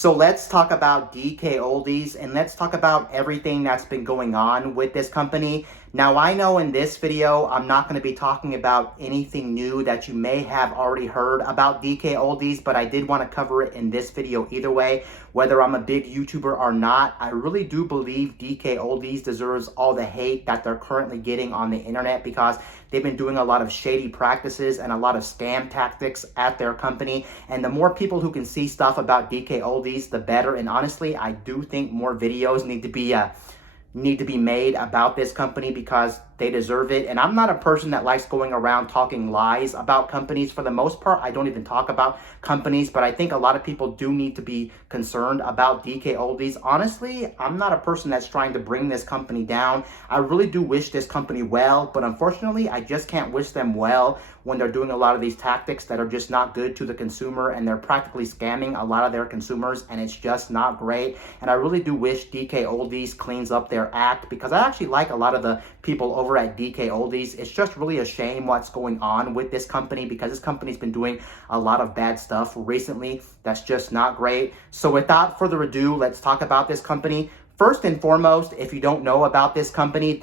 So let's talk about DK Oldies and let's talk about everything that's been going on with this company. Now, I know in this video, I'm not going to be talking about anything new that you may have already heard about DK Oldies, but I did want to cover it in this video either way. Whether I'm a big YouTuber or not, I really do believe DK Oldies deserves all the hate that they're currently getting on the internet because they've been doing a lot of shady practices and a lot of scam tactics at their company. And the more people who can see stuff about DK Oldies, the better. And honestly, I do think more videos need to be made about this company because they deserve it. And I'm not a person that likes going around talking lies about companies. For the most part, I don't even talk about companies, but I think a lot of people do need to be concerned about DK Oldies. Honestly, I'm not a person that's trying to bring this company down. I really do wish this company well, but unfortunately, I just can't wish them well when they're doing a lot of these tactics that are just not good to the consumer, and they're practically scamming a lot of their consumers, and it's just not great. And I really do wish DK Oldies cleans up their act because I actually like a lot of the people over at DK Oldies. It's just really a shame what's going on with this company because this company's been doing a lot of bad stuff recently that's just not great. So without further ado, let's talk about this company. First and foremost, if you don't know about this company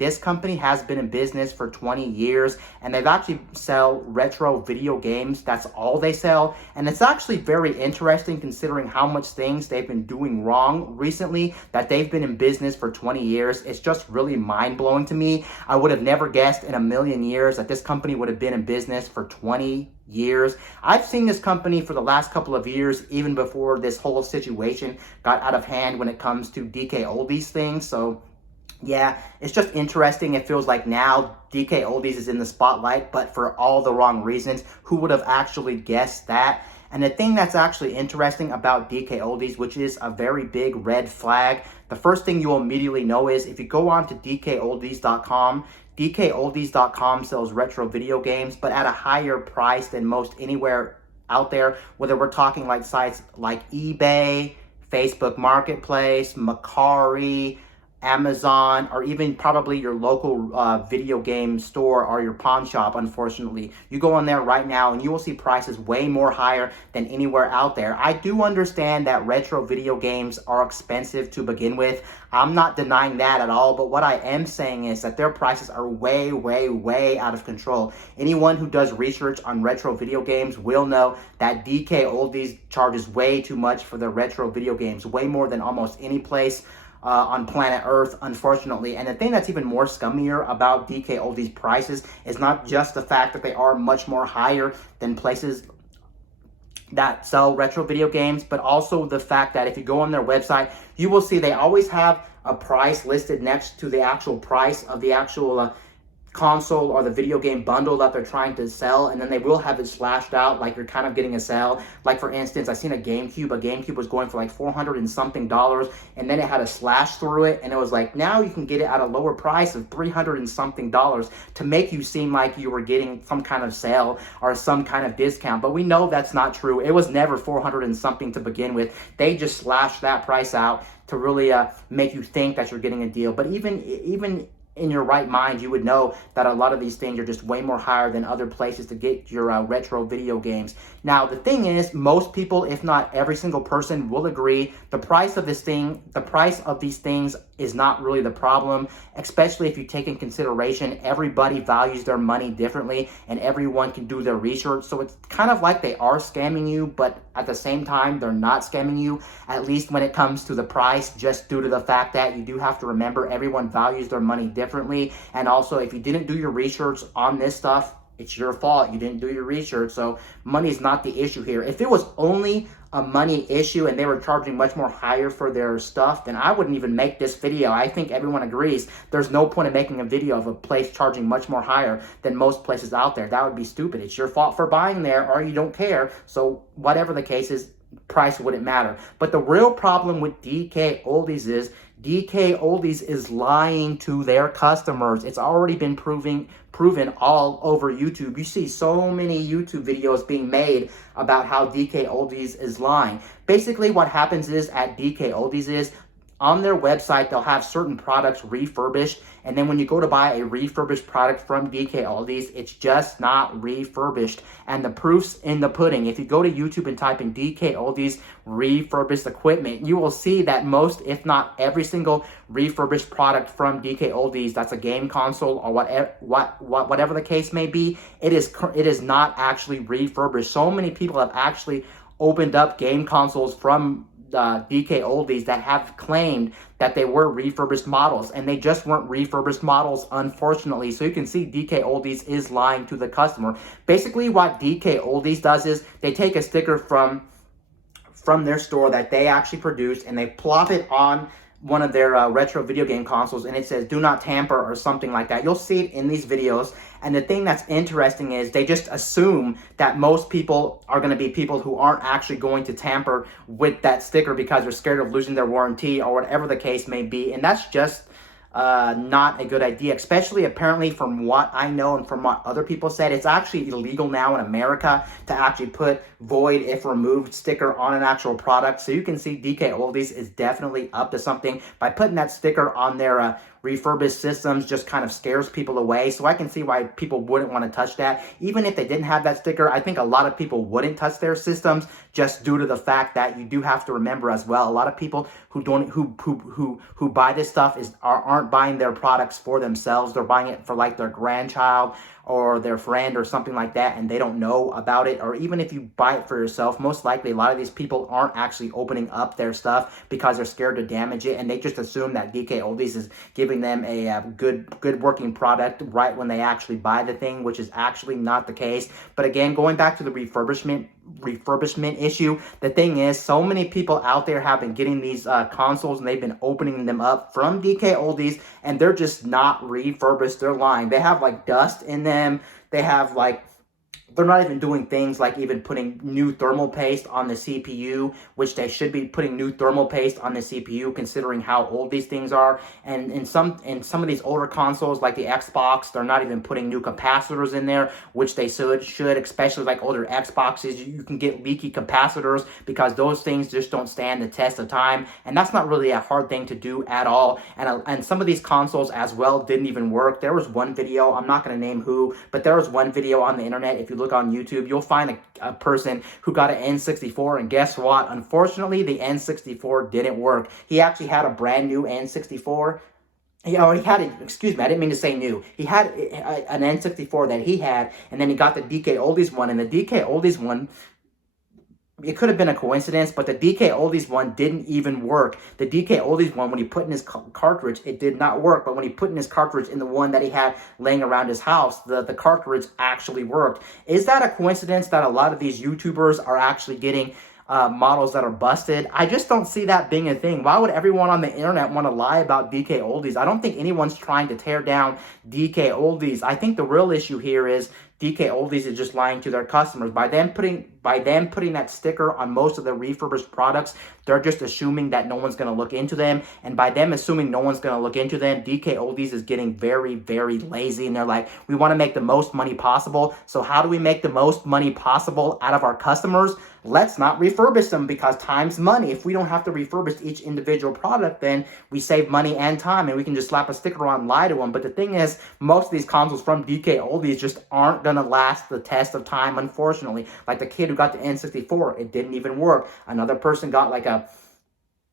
has been in business for 20 years, and they've actually sell retro video games. That's all they sell. And it's actually very interesting considering how much things they've been doing wrong recently that they've been in business for 20 years. It's just really mind-blowing to me. I would have never guessed in a million years that this company would have been in business for 20 years. I've seen this company for the last couple of years, even before this whole situation got out of hand when it comes to DK Oldies things. So yeah, it's just interesting. It feels like now DK Oldies is in the spotlight, but for all the wrong reasons. Who would have actually guessed that? And the thing that's actually interesting about DK Oldies, which is a very big red flag, the first thing you'll immediately know is if you go on to DKOldies.com, DKOldies.com sells retro video games, but at a higher price than most anywhere out there, whether we're talking like sites like eBay, Facebook Marketplace, Mercari, Amazon, or even probably your local video game store or your pawn shop. Unfortunately, you go on there right now and you will see prices way more higher than anywhere out there. I do understand that retro video games are expensive to begin with. I'm not denying that at all, but what I am saying is that their prices are way, way, way out of control. Anyone who does research on retro video games will know that DK Oldies charges way too much for their retro video games, way more than almost any place on planet Earth, unfortunately. And the thing that's even more scummier about DK Oldies prices is not just the fact that they are much more higher than places that sell retro video games, but also the fact that if you go on their website, you will see they always have a price listed next to the actual price of the actual console or the video game bundle that they're trying to sell, and then they will have it slashed out like you're kind of getting a sale. Like for instance, I seen a GameCube was going for like $400 and something, and then it had a slash through it, and it was like, now you can get it at a lower price of $300 and something to make you seem like you were getting some kind of sale or some kind of discount. But we know that's not true. It was never $400 and something to begin with. They just slashed that price out to really make you think that you're getting a deal. But even in your right mind, you would know that a lot of these things are just way more higher than other places to get your retro video games. Now, the thing is, most people, if not every single person, will agree the price of these things is not really the problem, especially if you take in consideration everybody values their money differently and everyone can do their research. So it's kind of like they are scamming you, but at the same time, they're not scamming you, at least when it comes to the price, just due to the fact that you do have to remember everyone values their money differently. And also, if you didn't do your research on this stuff, it's your fault. You didn't do your research. So money is not the issue here. If it was only a money issue and they were charging much more higher for their stuff, then I wouldn't even make this video. I think everyone agrees there's no point in making a video of a place charging much more higher than most places out there. That would be stupid. It's your fault for buying there, or you don't care. So whatever the case is, price wouldn't matter. But the real problem with DK Oldies is DK Oldies is lying to their customers. It's already been proven all over YouTube. You see so many YouTube videos being made about how DK Oldies is lying. Basically, what happens is at DK Oldies is on their website, they'll have certain products refurbished, and then when you go to buy a refurbished product from DK Oldies, it's just not refurbished. And the proof's in the pudding. If you go to YouTube and type in DK Oldies refurbished equipment, you will see that most, if not every single refurbished product from DK Oldies, that's a game console or whatever the case may be, it is not actually refurbished. So many people have actually opened up game consoles from DK Oldies that have claimed that they were refurbished models, and they just weren't refurbished models, unfortunately. So you can see DK Oldies is lying to the customer. Basically, what DK Oldies does is they take a sticker from their store that they actually produced, and they plop it on one of their retro video game consoles, and it says "do not tamper" or something like that. You'll see it in these videos. And the thing that's interesting is they just assume that most people are going to be people who aren't actually going to tamper with that sticker because they're scared of losing their warranty or whatever the case may be. And that's just not a good idea, especially apparently from what I know and from what other people said. It's actually illegal now in America to actually put void if removed sticker on an actual product. So you can see DK Oldies is definitely up to something by putting that sticker on their refurbished systems. Just kind of scares people away. So I can see why people wouldn't want to touch that. Even if they didn't have that sticker, I think a lot of people wouldn't touch their systems just due to the fact that you do have to remember as well, a lot of people who don't who buy this stuff aren't buying their products for themselves. They're buying it for like their grandchild or their friend or something like that, and they don't know about it. Or even if you buy it for yourself, most likely a lot of these people aren't actually opening up their stuff because they're scared to damage it, and they just assume that DK Oldies is giving them a good working product right when they actually buy the thing, which is actually not the case. But again, going back to the refurbishment issue, the thing is, so many people out there have been getting these consoles, and they've been opening them up from DK Oldies, and they're just not refurbished. They're lying. They have like dust in them. They have like, they're not even doing things like even putting new thermal paste on the CPU, which they should be putting new thermal paste on the CPU considering how old these things are. And in some of these older consoles like the Xbox, they're not even putting new capacitors in there, which they should, especially like older Xboxes. You can get leaky capacitors because those things just don't stand the test of time, and that's not really a hard thing to do at all. And some of these consoles as well didn't even work. There was one video, I'm not going to name who, but there was one video on the internet. If you look on YouTube, you'll find a person who got an N64, and guess what? Unfortunately, the N64 didn't work. He actually had a brand new N64. He had it, excuse me, I didn't mean to say new. He had an N64 that he had, and then he got the DK Oldies one, and the DK Oldies one, it could have been a coincidence, but the DK Oldies one didn't even work. The DK Oldies one, when he put in his cartridge, it did not work. But when he put in his cartridge in the one that he had laying around his house, the cartridge actually worked. Is that a coincidence that a lot of these YouTubers are actually getting models that are busted? I just don't see that being a thing. Why would everyone on the internet want to lie about DK Oldies? I don't think anyone's trying to tear down DK Oldies. I think the real issue here is DK Oldies is just lying to their customers. By them putting that sticker on most of the refurbished products, they're just assuming that no one's going to look into them. And by them assuming no one's going to look into them, DK Oldies is getting very, very lazy. And they're like, we want to make the most money possible. So how do we make the most money possible out of our customers? Let's not refurbish them, because time's money. If we don't have to refurbish each individual product, then we save money and time, and we can just slap a sticker on and lie to them. But the thing is, most of these consoles from DK Oldies just aren't going to last the test of time, unfortunately. Like the kid who got the N64, it didn't even work. Another person got like a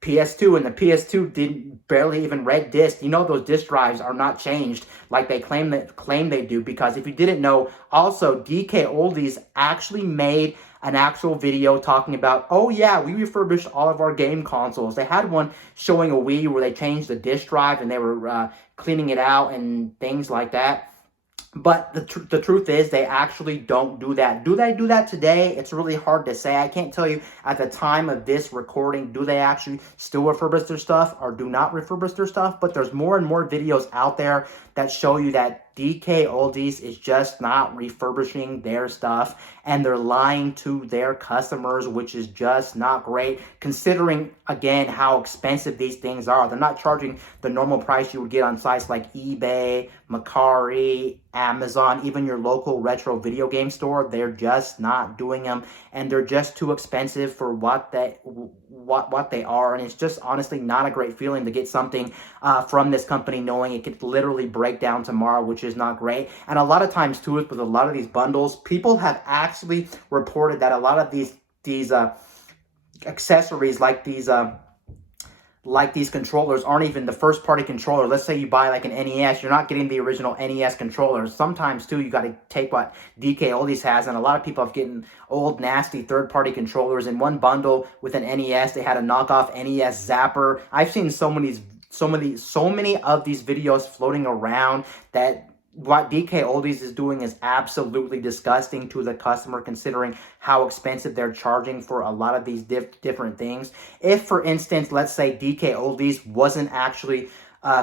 PS2, and the PS2 didn't barely even read disc. You know, those disc drives are not changed like they claim they do, because if you didn't know, also DK Oldies actually made an actual video talking about, oh yeah, we refurbished all of our game consoles. They had one showing a Wii where they changed the disc drive and they were cleaning it out and things like that. But the truth is, they actually don't do that. Do they do that today? It's really hard to say. I can't tell you at the time of this recording, do they actually still refurbish their stuff or do not refurbish their stuff? But there's more and more videos out there that show you that DK Oldies is just not refurbishing their stuff, and they're lying to their customers, which is just not great, considering, again, how expensive these things are. They're not charging the normal price you would get on sites like eBay, Mercari, Amazon, even your local retro video game store. They're just not doing them, and they're just too expensive for what they are. And it's just honestly not a great feeling to get something from this company knowing it could literally break down tomorrow, which is not great. And a lot of times too, with a lot of these bundles, people have actually reported that a lot of these accessories like these controllers aren't even the first party controller. Let's say you buy like an NES, you're not getting the original NES controllers. Sometimes too, you got to take what DK Oldies has, and a lot of people have getting old nasty third party controllers in one bundle with an NES. They had a knockoff NES Zapper. I've seen so many of these videos floating around that what DK Oldies is doing is absolutely disgusting to the customer, considering how expensive they're charging for a lot of these different things. If, for instance, let's say DK Oldies wasn't actually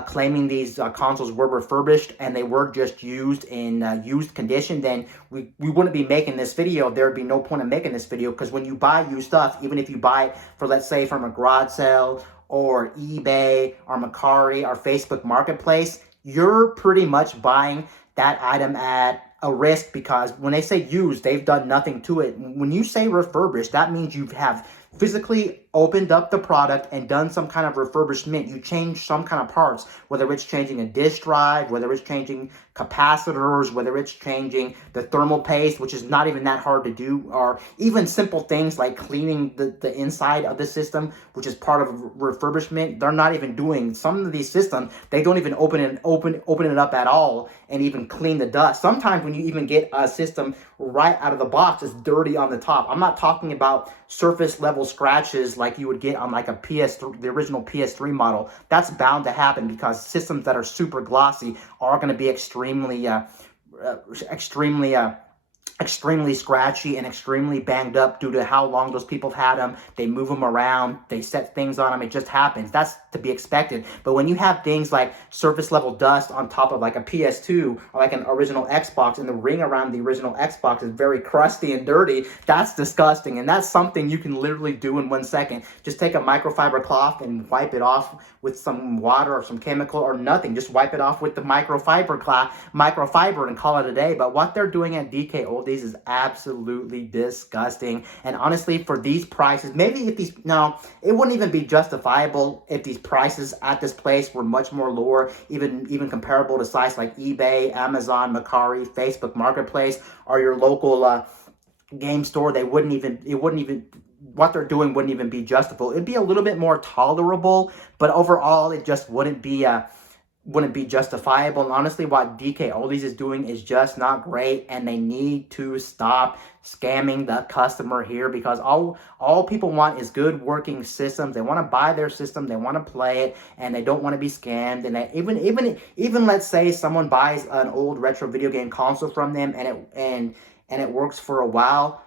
claiming these consoles were refurbished and they were just used in used condition, then we wouldn't be making this video. There would be no point in making this video, because when you buy used stuff, even if you buy it for, let's say, from a garage sale or eBay or Mercari or Facebook Marketplace, you're pretty much buying that item at a risk, because when they say used, they've done nothing to it. When you say refurbished, that means you have physically opened up the product and done some kind of refurbishment. You change some kind of parts, whether it's changing a disk drive, whether it's changing capacitors, whether it's changing the thermal paste, which is not even that hard to do, or even simple things like cleaning the inside of the system, which is part of refurbishment. They're not even doing some of these systems. They don't even open it up at all and even clean the dust. Sometimes when you even get a system right out of the box, it's dirty on the top. I'm not talking about surface level scratches like you would get on like a PS3, the original PS3 model. That's bound to happen, because systems that are super glossy are going to be extremely scratchy and extremely banged up due to how long those people have had them. They move them around, they set things on them. It just happens. That's to be expected. But when you have things like surface level dust on top of like a PS2 or like an original Xbox, and the ring around the original Xbox is very crusty and dirty, that's disgusting. And that's something you can literally do in 1 second. Just take a microfiber cloth and wipe it off with some water or some chemical or nothing. Just wipe it off with the microfiber and call it a day. But what they're doing at DK Oldies is absolutely disgusting. And honestly, for these prices, maybe if these, no, it wouldn't even be justifiable if these prices at this place were much more lower, even comparable to sites like eBay, Amazon, Mercari, Facebook Marketplace, or your local game store. What they're doing wouldn't even be justifiable. It'd be a little bit more tolerable, but overall, it just wouldn't be justifiable. And honestly, what DK Oldies is doing is just not great, and they need to stop scamming the customer here, because all people want is good working systems. They want to buy their system, they want to play it, and they don't want to be scammed. And even let's say someone buys an old retro video game console from them and it works for a while,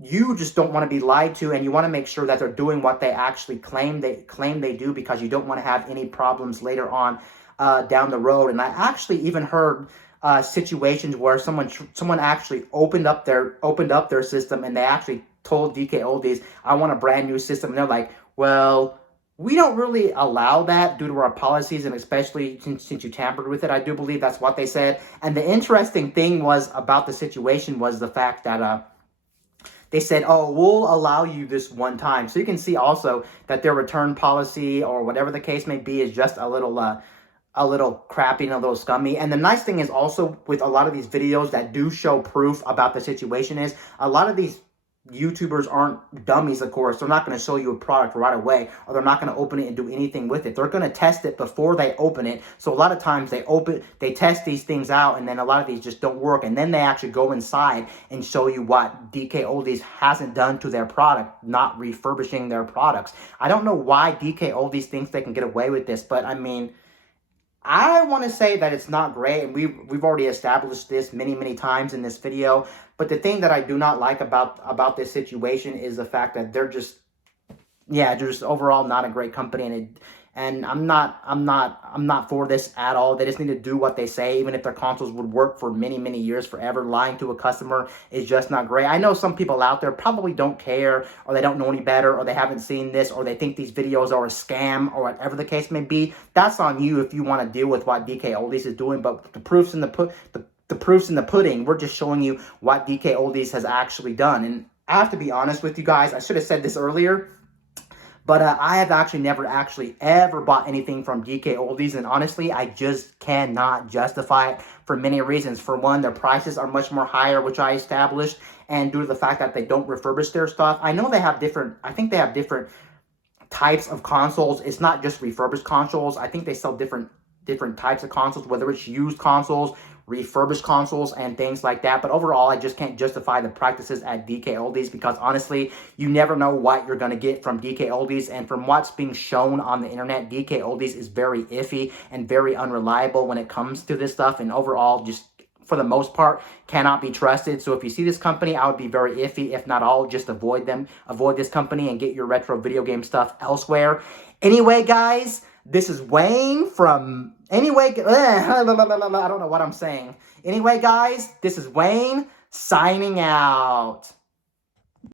you just don't want to be lied to, and you want to make sure that they're doing what they actually claim they do, because you don't want to have any problems later on down the road. And I actually even heard situations where someone actually opened up their system, and they actually told DK Oldies, "I want a brand new system," and they're like, "Well, we don't really allow that due to our policies, and especially since you tampered with it." I do believe that's what they said. And the interesting thing was about the situation was the fact that they said, "Oh, we'll allow you this one time." So you can see also that their return policy, or whatever the case may be, is just a little crappy and a little scummy. And the nice thing is also, with a lot of these videos that do show proof about the situation, is a lot of these YouTubers aren't dummies, of course. They're not going to show you a product right away, or they're not going to open it and do anything with it. They're going to test it before they open it. So a lot of times they test these things out, and then a lot of these just don't work. And then they actually go inside and show you what DK Oldies hasn't done to their product, not refurbishing their products. I don't know why DK Oldies thinks they can get away with this, but I mean, I want to say that it's not great, and we've already established this many times in this video. But the thing that I do not like about this situation is the fact that they're just overall not a great company, And I'm not for this at all. They just need to do what they say, even if their consoles would work for many, many years, forever. Lying to a customer is just not great. I know some people out there probably don't care, or they don't know any better, or they haven't seen this, or they think these videos are a scam, or whatever the case may be. That's on you if you want to deal with what DK Oldies is doing. But the proof's in the proof's in the pudding. We're just showing you what DK Oldies has actually done. And I have to be honest with you guys. I should have said this earlier. But I have actually never ever bought anything from DK Oldies, and honestly, I just cannot justify it for many reasons. For one, their prices are much more higher, which I established, and due to the fact that they don't refurbish their stuff. I know they have I think they have different types of consoles. It's not just refurbished consoles. I think they sell different types of consoles, whether it's used consoles, refurbished consoles, and things like that. But overall, I just can't justify the practices at DK Oldies, because honestly, you never know what you're going to get from DK Oldies. And from what's being shown on the internet, DK Oldies is very iffy and very unreliable when it comes to this stuff, and overall, just for the most part, cannot be trusted. So if you see this company, I would be very iffy. If not all, just avoid them. Avoid this company and get your retro video game stuff elsewhere. Anyway, guys, this is Wayne from... Anyway, I don't know what I'm saying. Anyway, guys, this is Wayne signing out.